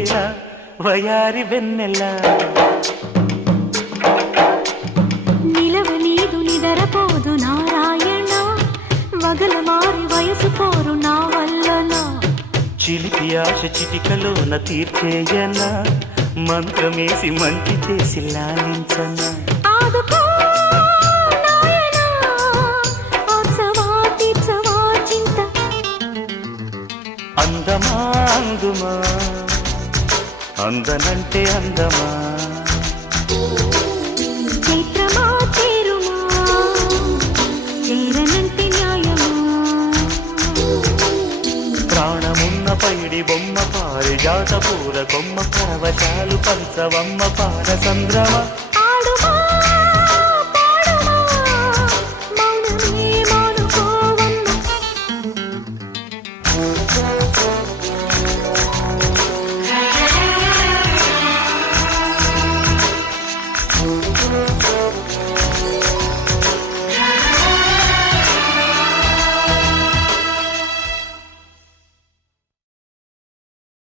ఇలా వయారి వెన్నెల నిలవ నీదు నిదరపోదు నారాయణ వగల మారి వయసు పోరు నా వల్లనా చిలిపి ఆశ చిటికలోన తీర్చేయన మంత్రమేసి మంచి చేసి లాలించన ఆదుకో నాయనా ఆత్సవా తీర్చవా చింత అందమా అందుమా అందనంటే అందమా చైత్రమా చేరుమా చేరనంటే న్యాయమా ప్రాణమున్న పైడి బొమ్మ పారిజాత పూర కొమ్మ పరవశాలు పంచవమ్మ పార సంద్రమ ఆడుమా